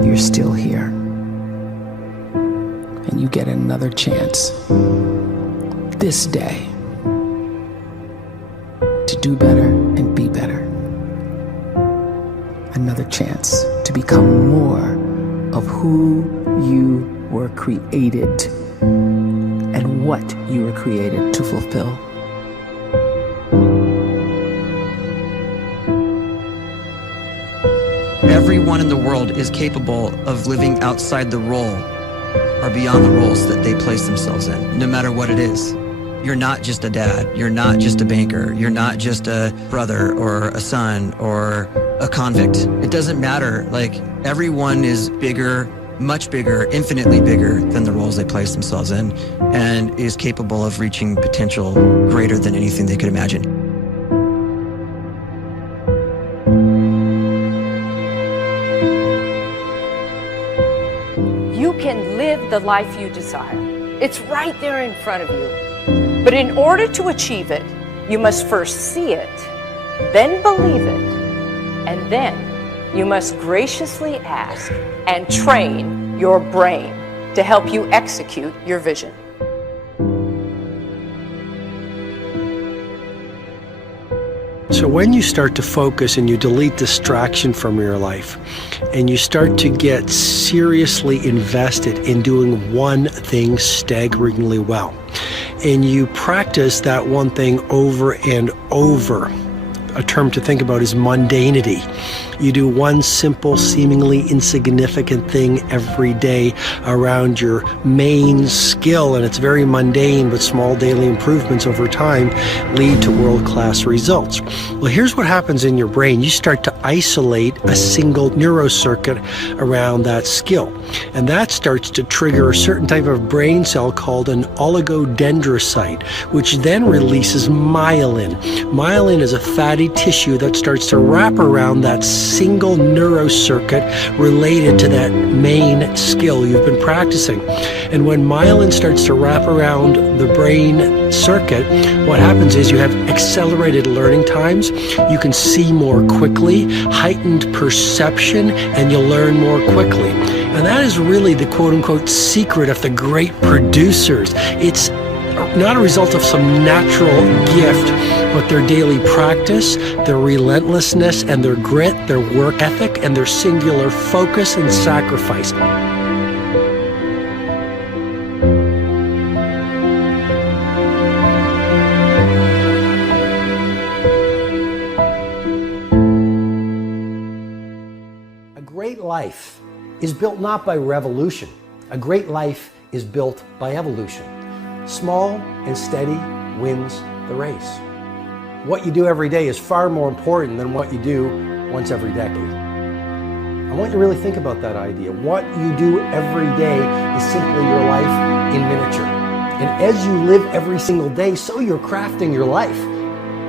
you're still here. And you get another chance this day to do better and be better. Another chance to become more of who you were created and what you were created to fulfill. Everyone in the world is capable of living outside the role or beyond the roles that they place themselves in, no matter what it is. You're not just a dad, you're not just a banker, you're not just a brother or a son or a convict. It doesn't matter. Like, everyone is bigger, much bigger, infinitely bigger than the roles they place themselves in, and is capable of reaching potential greater than anything they could imagine. You can live the life you desire. It's right there in front of you. But in order to achieve it, you must first see it, then believe it, and then you must graciously ask and train your brain to help you execute your vision. So when you start to focus and you delete distraction from your life, and you start to get seriously invested in doing one thing staggeringly well, and you practice that one thing over and over, a term to think about is mundanity. You do one simple, seemingly insignificant thing every day around your main skill, and it's very mundane, but small daily improvements over time lead to world-class results. Well, here's what happens in your brain. You start to isolate a single neurocircuit around that skill, and that starts to trigger a certain type of brain cell called an oligodendrocyte, which then releases myelin. Myelin is a fatty tissue that starts to wrap around that single neurocircuit related to that main skill you've been practicing. And when myelin starts to wrap around the brain circuit, what happens is you have accelerated learning times, you can see more quickly, heightened perception, and you'll learn more quickly. And that is really the quote-unquote secret of the great producers. It's not a result of some natural gift, but their daily practice, their relentlessness and their grit, their work ethic, and their singular focus and sacrifice. A great life is built not by revolution. A great life is built by evolution. Small and steady wins the race. What you do every day is far more important than what you do once every decade. I want you to really think about that idea. What you do every day is simply your life in miniature. And as you live every single day, so you're crafting your life.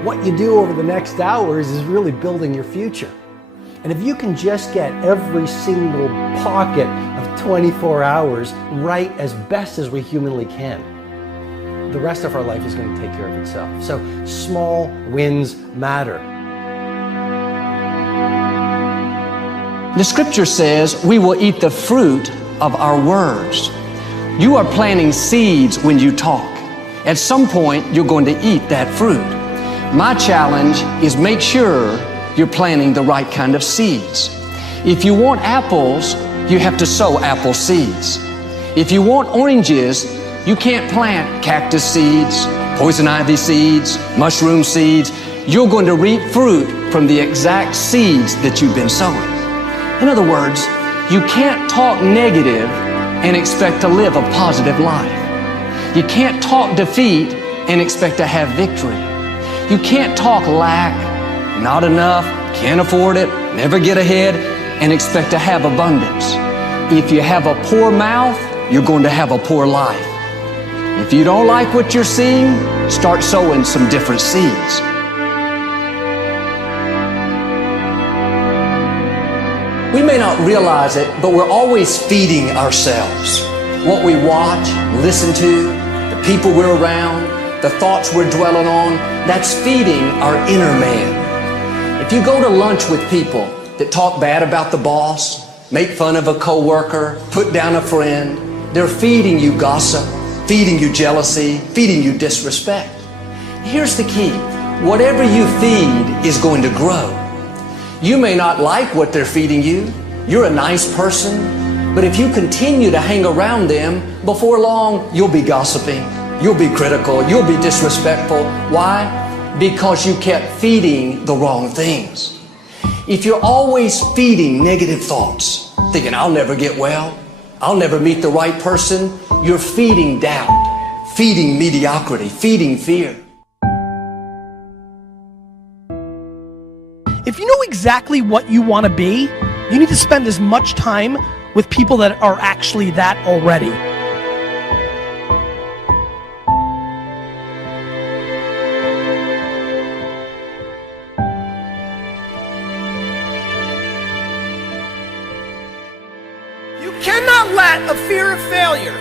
What you do over the next hours is really building your future. And if you can just get every single pocket of 24 hours right as best as we humanly can, the rest of our life is going to take care of itself. So small wins matter. The scripture says we will eat the fruit of our words. You are planting seeds when you talk. At some point, you're going to eat that fruit. My challenge is make sure you're planting the right kind of seeds. If you want apples, you have to sow apple seeds. If you want oranges, you can't plant cactus seeds, poison ivy seeds, mushroom seeds. You're going to reap fruit from the exact seeds that you've been sowing. In other words, you can't talk negative and expect to live a positive life. You can't talk defeat and expect to have victory. You can't talk lack, not enough, can't afford it, never get ahead, and expect to have abundance. If you have a poor mouth, you're going to have a poor life. If you don't like what you're seeing, start sowing some different seeds. We may not realize it, but we're always feeding ourselves. What we watch, listen to, the people we're around, the thoughts we're dwelling on, that's feeding our inner man. If you go to lunch with people that talk bad about the boss, make fun of a coworker, put down a friend. They're feeding you gossip, feeding you jealousy, feeding you disrespect. Here's the key. Whatever you feed is going to grow. You may not like what they're feeding you. You're a nice person, but if you continue to hang around them, before long, you'll be gossiping, you'll be critical, you'll be disrespectful. Why? Because you kept feeding the wrong things. If you're always feeding negative thoughts, thinking, I'll never get well, I'll never meet the right person, you're feeding doubt, feeding mediocrity, feeding fear. If you know exactly what you want to be, you need to spend as much time with people that are actually that already. You cannot let a fear of failure,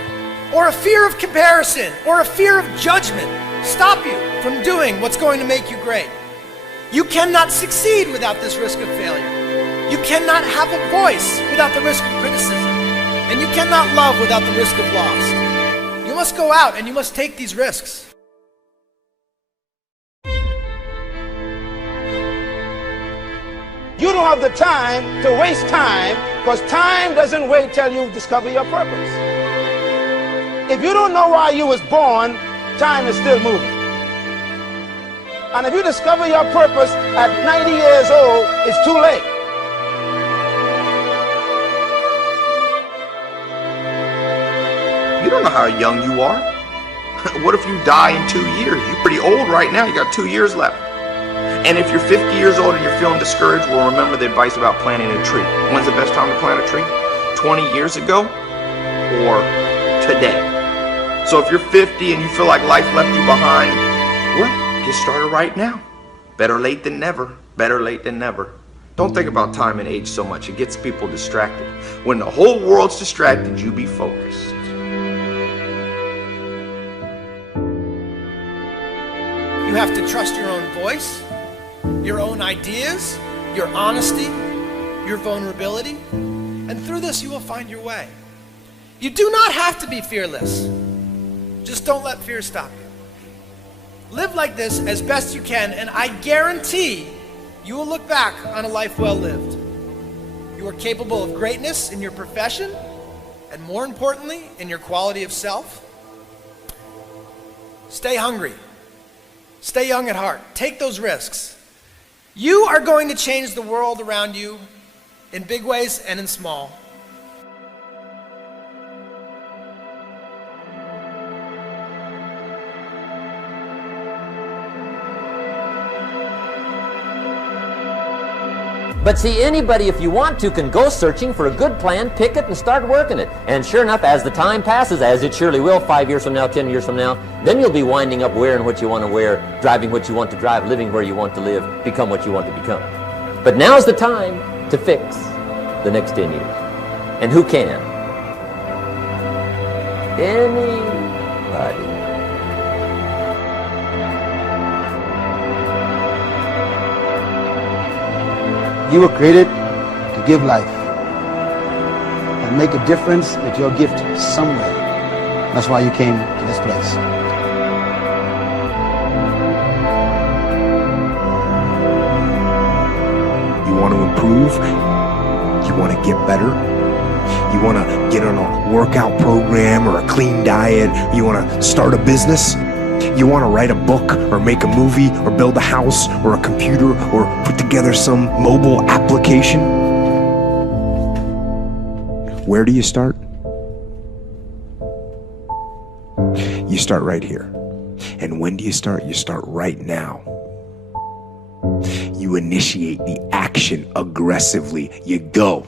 or a fear of comparison, or a fear of judgment stop you from doing what's going to make you great. You cannot succeed without this risk of failure. You cannot have a voice without the risk of criticism. And you cannot love without the risk of loss. You must go out and you must take these risks. You don't have the time to waste time, because time doesn't wait till you discover your purpose. If you don't know why you was born, time is still moving. And if you discover your purpose at 90 years old, it's too late. You don't know how young you are. What if you die in 2 years? You're pretty old right now. You got 2 years left. And if you're 50 years old and you're feeling discouraged, well, remember the advice about planting a tree. When's the best time to plant a tree? 20 years ago or today? So if you're 50 and you feel like life left you behind, well, get started right now. Better late than never. Better late than never. Don't think about time and age so much. It gets people distracted. When the whole world's distracted, you be focused. You have to trust your own voice, your own ideas, your honesty, your vulnerability, and through this you will find your way. You do not have to be fearless. Just don't let fear stop you. Live like this as best you can, and I guarantee you will look back on a life well lived. You are capable of greatness in your profession, and more importantly, in your quality of self. Stay hungry. Stay young at heart. Take those risks. You are going to change the world around you in big ways and in small. But see, anybody, if you want to, can go searching for a good plan, pick it, and start working it. And sure enough, as the time passes, as it surely will, 5 years from now, 10 years from now, then you'll be winding up wearing what you want to wear, driving what you want to drive, living where you want to live, become what you want to become. But now's the time to fix the next 10 years. And who can? Anybody. You were created to give life and make a difference with your gift somewhere. That's why you came to this place. You want to improve? You want to get better? You want to get on a workout program or a clean diet? You want to start a business? You want to write a book or make a movie or build a house or a computer or put together some mobile application? Where do you start? You start right here. And when do you start? You start right now. You initiate the action aggressively. You go.